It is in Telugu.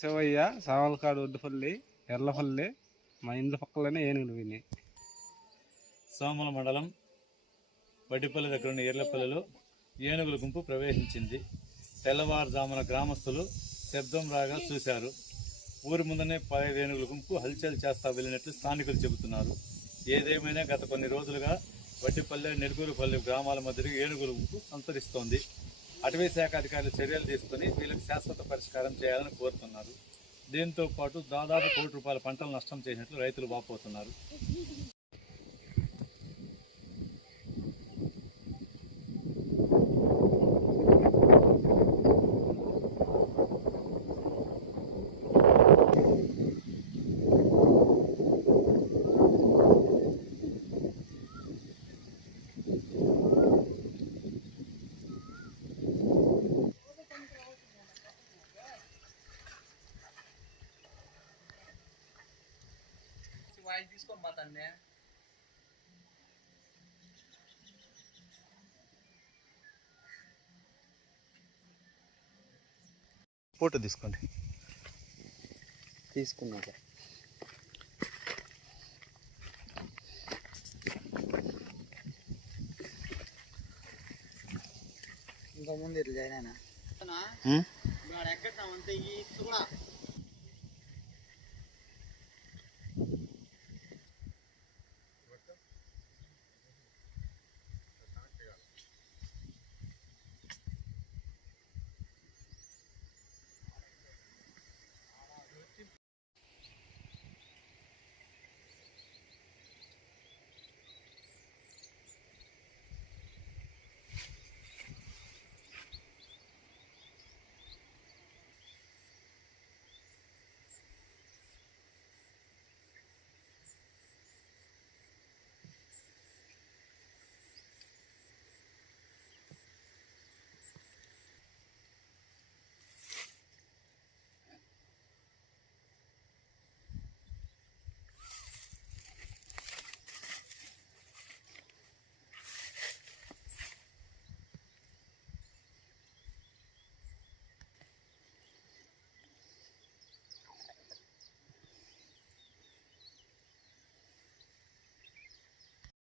శివయ్య సావల్కాడు ఒడ్డుపల్లి ఎర్లపల్లి మా ఇండ్ల పక్కలోనే ఏనుగులు విని సోమల మండలం వడ్డిపల్లి దగ్గర ఉన్న ఎర్లపల్లిలో ఏనుగుల గుంపు ప్రవేశించింది. తెల్లవారుజామున గ్రామస్తులు శబ్దం రాగా చూశారు. ఊరి ముందనే పదహైదు ఏనుగుల గుంపు హల్చల్ చేస్తా వెళ్ళినట్లు స్థానికులు చెబుతున్నారు. ఏదేమైనా గత కొన్ని రోజులుగా వడ్డిపల్లె నెడుగూరుపల్లి గ్రామాల మధ్య ఏనుగుల గుంపు సంతరిస్తోంది. అటవీ శాఖ అధికారులు చర్యలు తీసుకుని వీళ్ళకి శాశ్వత పరిష్కారం చేయాలని కోరుతున్నారు. దీంతో పాటు దాదాపు కోటి రూపాయల పంటలు నష్టం చేసినట్లు రైతులు వాపోతున్నారు. వాయిస్ తీసుకో మా తండ్రి ఫోటో తీసుకోండి. తీసుకున్నా సార్. ఇంకా ముందు ఇట్లా జాయిన్ అయినా. ఎక్కడ అంతే ఈ కూడా